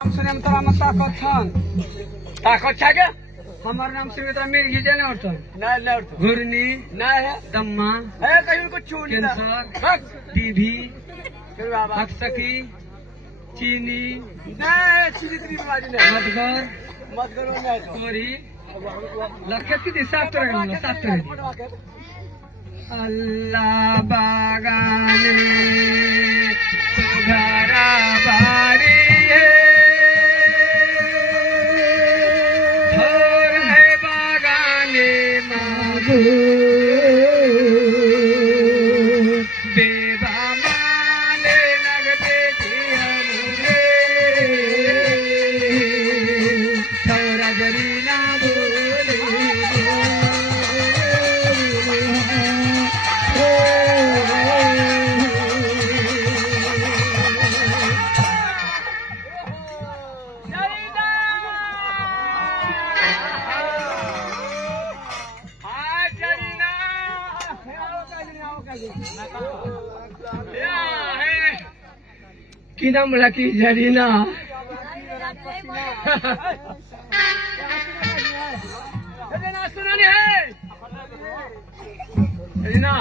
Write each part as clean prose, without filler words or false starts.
सुने में तोरा में ताकत छन ताकत छा के हमार नाम सुने तो मिर्गी जाने उठन ना ना उठ घुरनी ना है दम्मा ए कहीं को छू नहीं कैंसर हक टीबी फिर बाबा हकसकी चीनी ना चीनी तेरी बीमारी नहीं मदगर मत करो मैं तो कोरी लखत की दिशा तो रहे साफ कर अल्लाह बागान में तो घरा बारी है और है बागाने मागो बेबा माने नगदे जियरे थोड़ा जरी ना बोले की नाम बोला की जरीना सुनानी है जरीना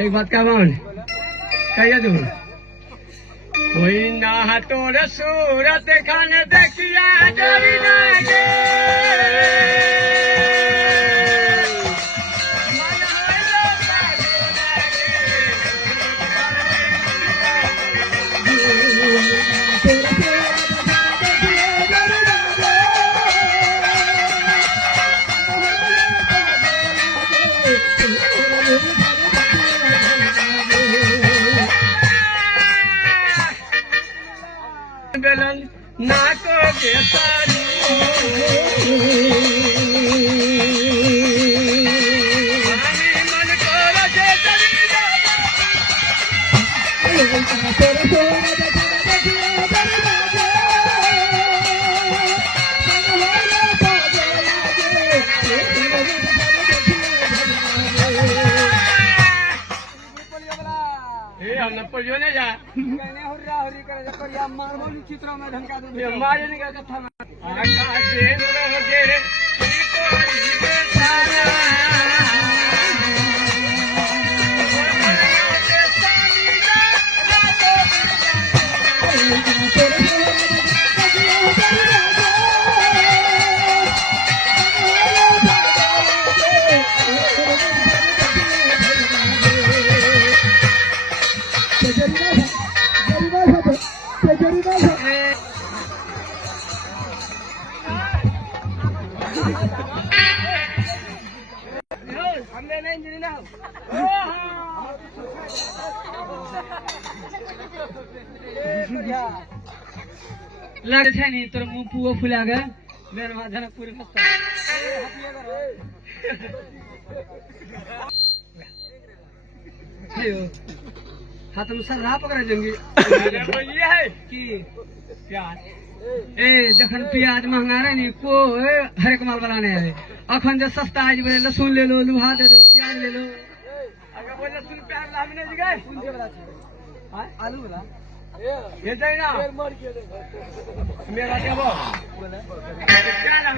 एक बात का मान कहिए तुम कोई ना तोर सूरत खान देखिया जरीना के बेलन नाको के सारी मन को रजे चली हम पढ़ियो नहीं जा कहने हुर्रा हुर्री करे पर या मारमोली चित्रों में ढंका दे मारे नहीं का कथा में आकाशे रोजे को जीवे सारा हमने नहीं इंजनी ना लड़ छे नहीं तोर मुंह पुओ फुला गए मेरे माथा ना पूरे मस्त हाथ में सर राह पकड़ देंगे ये है कि प्याज ए जखन प्याज महंगा रहे नी को हर एक माल बनाने है अखन जो सस्ता आज बोले लहसुन ले लो लुहा दे दो प्याज ले लो अगर बोले सुन प्याज लाभ नहीं दिखे कौन से वाला है आलू वाला ये जाए ना मेरा क्या बोल क्या लाभ